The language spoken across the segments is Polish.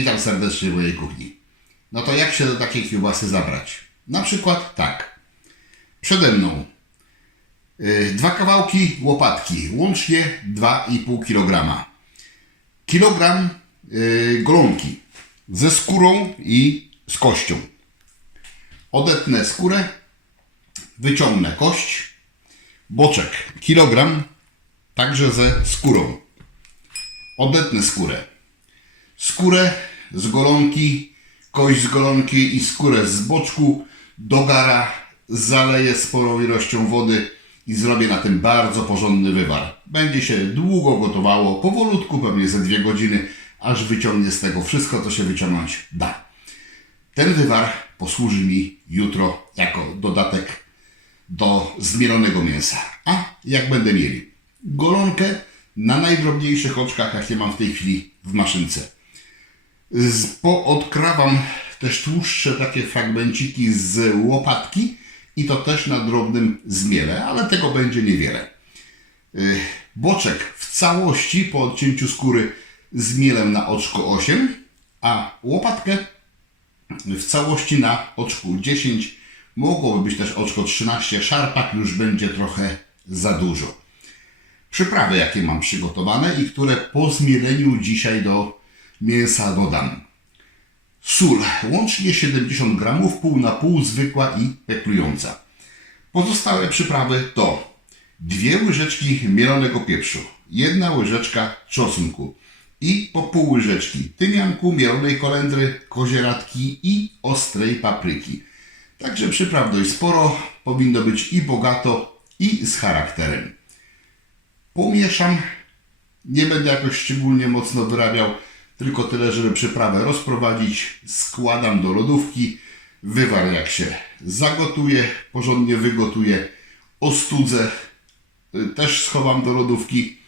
Witam serdecznie w mojej kuchni. No to jak się do takiej kiełbasy zabrać? Na przykład tak. Przede mną 2 kawałki łopatki, łącznie 2,5 kg. Kilogram golonki ze skórą i z kością. Odetnę skórę, wyciągnę kość. Boczek kilogram, także ze skórą. Odetnę skórę. Skórę z golonki, kość z golonki i skórę z boczku do gara zaleję sporą ilością wody i zrobię na tym bardzo porządny wywar. Będzie się długo gotowało, powolutku, pewnie ze 2 godziny, aż wyciągnie z tego wszystko, co się wyciągnąć da. Ten wywar posłuży mi jutro jako dodatek do zmielonego mięsa. A jak będę mieli? Golonkę na najdrobniejszych oczkach, jakie mam w tej chwili w maszynce. Odkrawam też tłuszcze takie fragmenciki z łopatki i to też na drobnym zmiele, ale tego będzie niewiele. Boczek w całości po odcięciu skóry zmielę na oczko 8, a łopatkę w całości na oczku 10. Mogłoby być też oczko 13, szarpak już będzie trochę za dużo. Przyprawy, jakie mam przygotowane i które po zmieleniu dzisiaj do mięsa dodam. Sól, łącznie 70 g, pół na pół, zwykła i peklująca. Pozostałe przyprawy to 2 łyżeczki mielonego pieprzu, 1 łyżeczka czosnku i po pół łyżeczki tymianku, mielonej kolendry, kozieradki i ostrej papryki. Także przypraw dość sporo, powinno być i bogato, i z charakterem. Pomieszam, nie będę jakoś szczególnie mocno wyrabiał, tylko tyle, żeby przyprawę rozprowadzić, składam do lodówki, wywar jak się zagotuje, porządnie wygotuje, ostudzę, też schowam do lodówki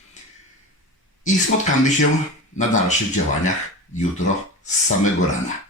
i spotkamy się na dalszych działaniach jutro z samego rana.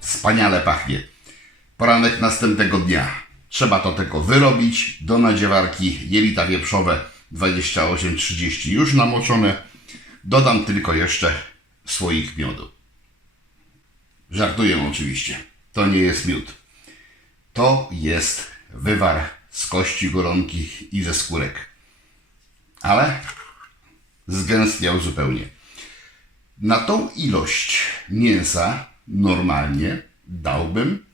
Wspaniale pachnie. Poranek następnego dnia. Trzeba to tylko wyrobić. Do nadziewarki jelita wieprzowe 28-30 już namoczone. Dodam tylko jeszcze słoik miodu. Żartuję oczywiście. To nie jest miód. To jest wywar z kości golonki i ze skórek. Ale zgęstniał zupełnie. Na tą ilość mięsa normalnie dałbym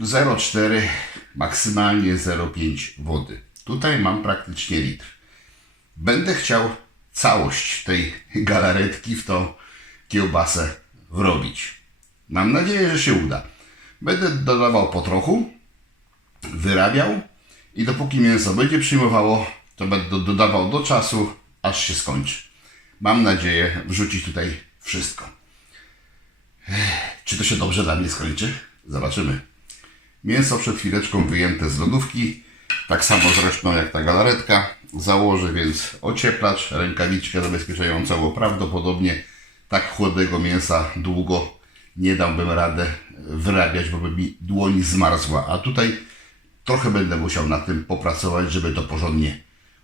0,4, maksymalnie 0,5 wody. Tutaj mam praktycznie litr. Będę chciał całość tej galaretki w tą kiełbasę wrobić. Mam nadzieję, że się uda. Będę dodawał po trochu, wyrabiał i dopóki mięso będzie przyjmowało, to będę dodawał do czasu, aż się skończy. Mam nadzieję wrzucić tutaj wszystko. Czy to się dobrze dla mnie skończy? Zobaczymy. Mięso przed chwileczką wyjęte z lodówki. Tak samo zresztą jak ta galaretka. Założę więc ocieplacz, rękawiczkę zabezpieczającą, bo prawdopodobnie tak chłodnego mięsa długo nie dałbym radę wyrabiać, bo by mi dłoń zmarzła. A tutaj trochę będę musiał nad tym popracować, żeby to porządnie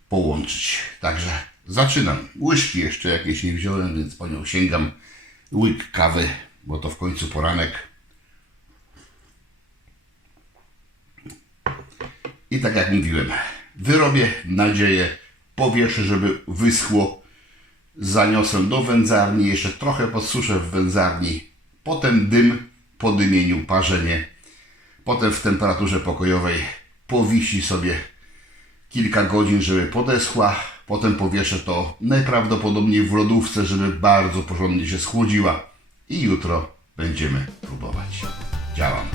połączyć. Także zaczynam. Łyżki jeszcze jakieś nie wziąłem, więc po nią sięgam. Łyk kawy, bo to w końcu poranek. I tak jak mówiłem, wyrobię, nadzieję, powieszę, żeby wyschło. Zaniosę do wędzarni, jeszcze trochę podsuszę w wędzarni. Potem dym, po dymieniu parzenie. Potem w temperaturze pokojowej powisi sobie kilka godzin, żeby podeschła. Potem powieszę to najprawdopodobniej w lodówce, żeby bardzo porządnie się schłodziła. I jutro będziemy próbować. Działam.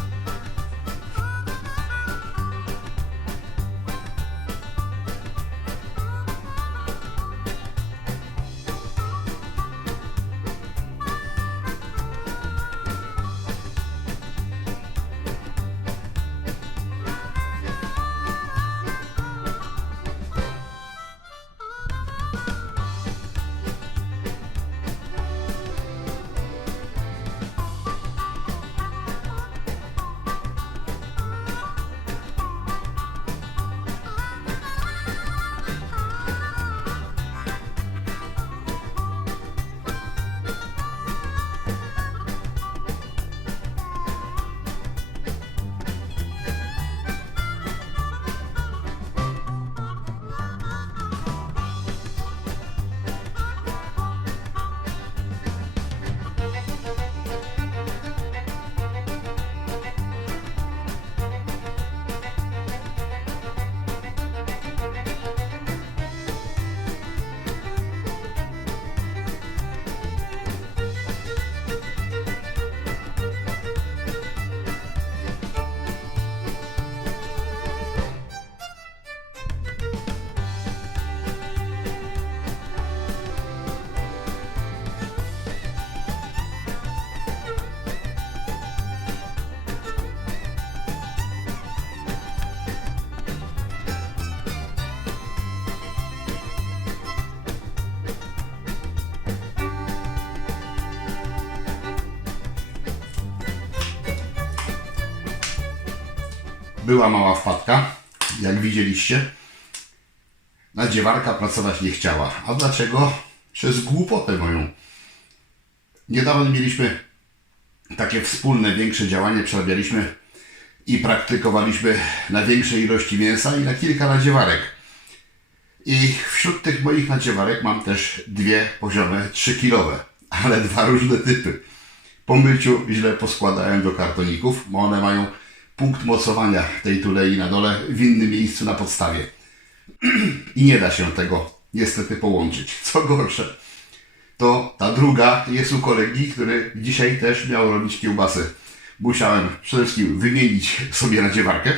Była mała wpadka, jak widzieliście. Nadziewarka pracować nie chciała. A dlaczego? Przez głupotę moją. Niedawno mieliśmy takie wspólne, większe działanie, przerabialiśmy i praktykowaliśmy na większej ilości mięsa i na kilka nadziewarek. I wśród tych moich nadziewarek mam też dwie poziome 3-kilowe, ale dwa różne typy. Po myciu źle poskładałem do kartoników, bo one mają punkt mocowania tej tulei na dole w innym miejscu na podstawie. I nie da się tego niestety połączyć. Co gorsze, to ta druga jest u kolegi, który dzisiaj też miał robić kiełbasy. Musiałem przede wszystkim wymienić sobie nadziewarkę,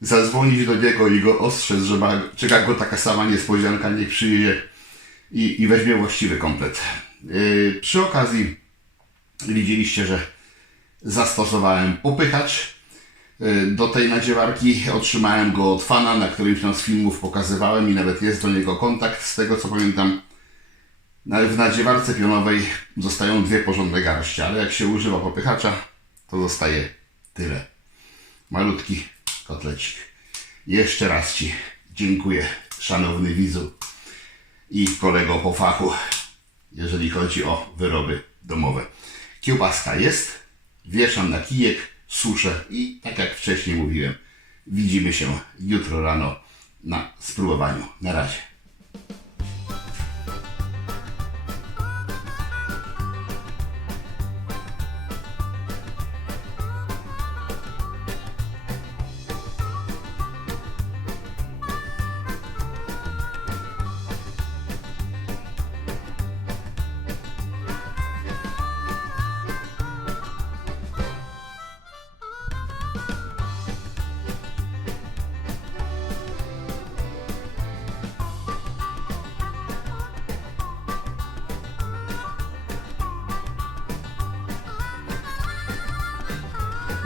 zadzwonić do niego i go ostrzec, że czeka go taka sama niespodzianka, niech przyjedzie i weźmie właściwy komplet. Przy okazji widzieliście, że zastosowałem popychacz do tej nadziewarki. Otrzymałem go od fana, na którymś tam z filmów pokazywałem i nawet jest do niego kontakt. Z tego co pamiętam, w nadziewarce pionowej zostają dwie porządne garści, ale jak się używa popychacza, to zostaje tyle. Malutki kotlecik. Jeszcze raz Ci dziękuję, szanowny widzu i kolego po fachu, jeżeli chodzi o wyroby domowe. Kiełbaska jest, wieszam na kijek, suszę i tak jak wcześniej mówiłem, widzimy się jutro rano na spróbowaniu. Na razie.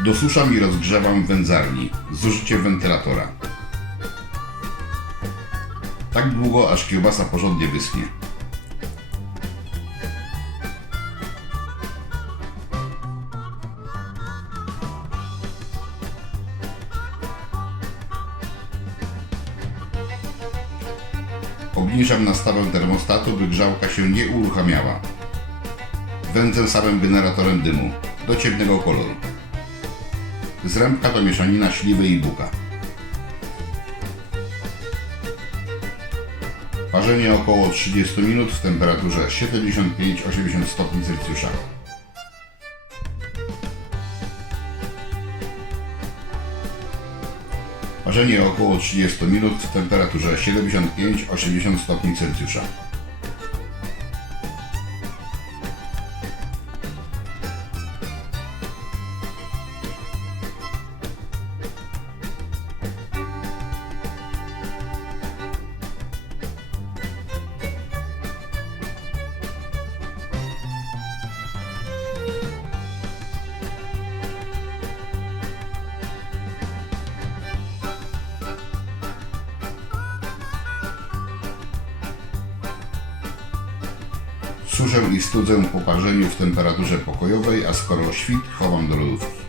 Dosuszam i rozgrzewam w wędzarni z użyciem wentylatora. Tak długo, aż kiełbasa porządnie wyschnie. Obniżam nastawę termostatu, by grzałka się nie uruchamiała. Wędzę samym generatorem dymu do ciemnego koloru. Zrębka to mieszanina śliwy i buka. Parzenie około 30 minut w temperaturze 75-80 stopni Celsjusza. Parzenie około 30 minut w temperaturze 75-80 stopni Celsjusza. Suszę i studzę po parzeniu w temperaturze pokojowej, a skoro świt, chowam do lodówki.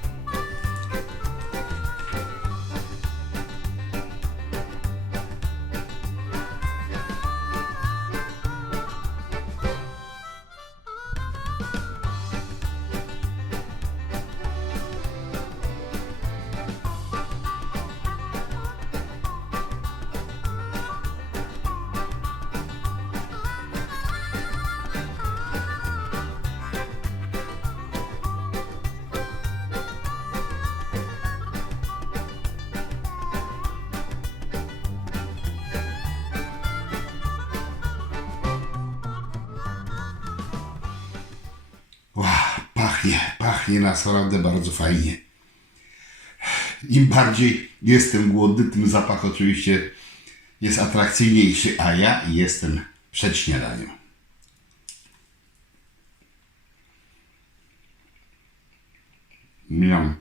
Pachnie naprawdę bardzo fajnie. Im bardziej jestem głodny, tym zapach oczywiście jest atrakcyjniejszy, a ja jestem przed śniadaniem. Miam.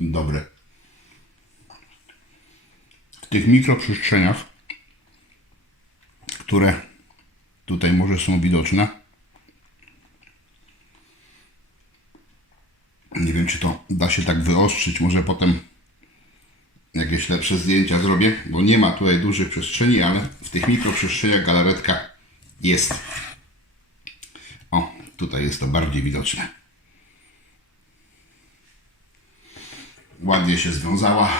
Dobre. W tych mikroprzestrzeniach, które tutaj może są widoczne, nie wiem, czy to da się tak wyostrzyć, może potem jakieś lepsze zdjęcia zrobię, bo nie ma tutaj dużych przestrzeni, ale w tych mikroprzestrzeniach galaretka jest. O, tutaj jest to bardziej widoczne. Ładnie się związała.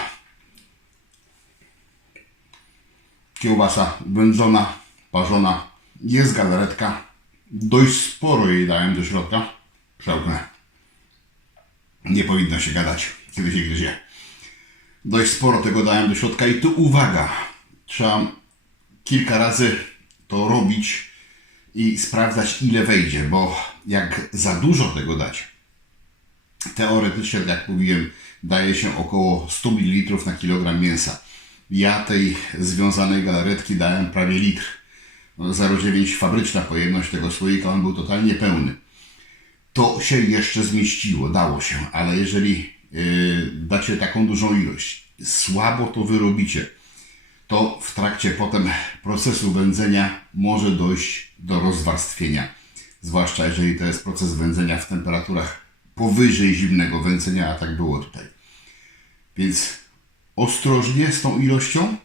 Kiełbasa wędzona, parzona. Jest galaretka. Dość sporo jej dałem do środka. Przełknę. Nie powinno się gadać, kiedy się gryzie. Dość sporo tego dałem do środka i tu uwaga. Trzeba kilka razy to robić i sprawdzać, ile wejdzie, bo jak za dużo tego dać, teoretycznie, jak mówiłem, daje się około 100 ml na kilogram mięsa. Ja tej związanej galaretki dałem prawie litr. 0,9 fabryczna pojemność tego słoika, on był totalnie pełny. To się jeszcze zmieściło, dało się, ale jeżeli dacie taką dużą ilość, słabo to wyrobicie, to w trakcie potem procesu wędzenia może dojść do rozwarstwienia. Zwłaszcza jeżeli to jest proces wędzenia w temperaturach powyżej zimnego wędzenia, a tak było tutaj. Więc ostrożnie z tą ilością.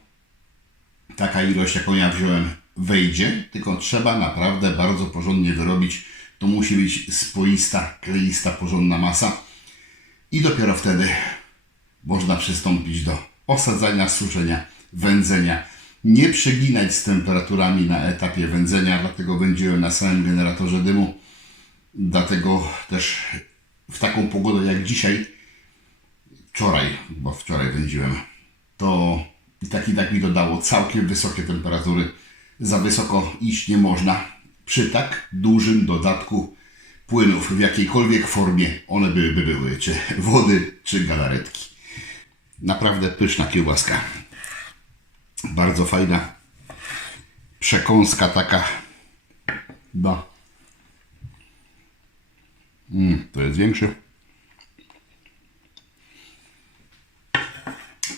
Taka ilość, jaką ja wziąłem, wejdzie, tylko trzeba naprawdę bardzo porządnie wyrobić. To musi być spoista, kleista, porządna masa. I dopiero wtedy można przystąpić do osadzania, suszenia, wędzenia. Nie przeginać z temperaturami na etapie wędzenia, dlatego wędziłem na samym generatorze dymu. Dlatego też w taką pogodę jak dzisiaj, wczoraj wędziłem, to i tak mi to dało całkiem wysokie temperatury. Za wysoko iść nie można przy tak dużym dodatku płynów w jakiejkolwiek formie one by były, czy wody, czy galaretki. Naprawdę pyszna kiełbaska. Bardzo fajna przekąska taka. To jest większy.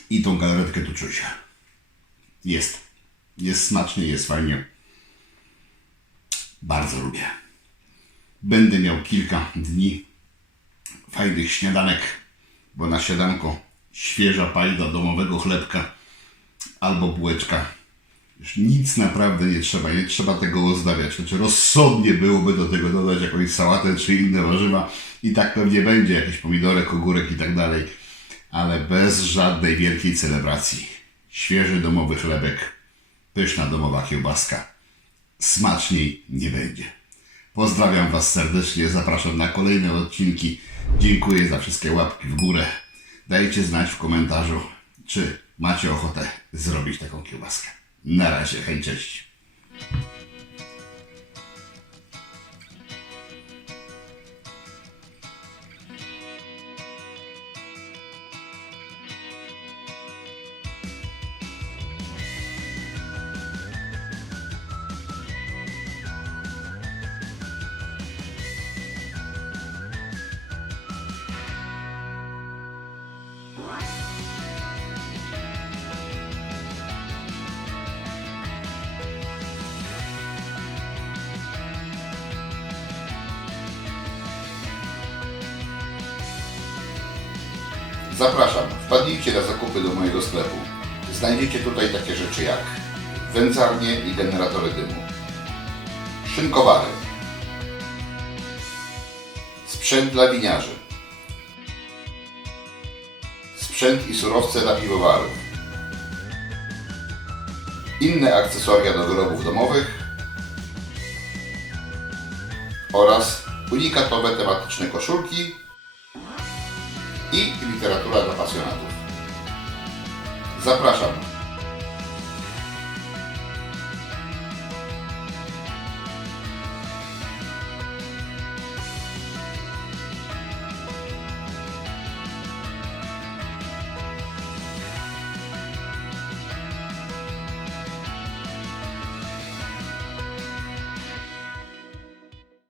I tą galaretkę tu czuć. Jest. Jest smacznie, jest fajnie. Bardzo lubię. Będę miał kilka dni fajnych śniadanek, bo na śniadanko świeża pajda domowego chlebka albo bułeczka. Już nic naprawdę nie trzeba tego ozdabiać. Znaczy rozsądnie byłoby do tego dodać jakąś sałatę czy inne warzywa i tak pewnie będzie, jakiś pomidorek, ogórek i tak dalej, ale bez żadnej wielkiej celebracji. Świeży domowy chlebek, pyszna domowa kiełbaska. Smaczniej nie będzie. Pozdrawiam Was serdecznie, zapraszam na kolejne odcinki. Dziękuję za wszystkie łapki w górę. Dajcie znać w komentarzu, czy macie ochotę zrobić taką kiełbaskę. Na razie, hej, cześć. Zapraszam, wpadnijcie na zakupy do mojego sklepu. Znajdziecie tutaj takie rzeczy jak wędzarnie i generatory dymu, szynkowary, sprzęt dla winiarzy, sprzęt i surowce dla piwowarów, inne akcesoria do wyrobów domowych oraz unikatowe tematyczne koszulki i literatura dla pasjonatów. Zapraszam.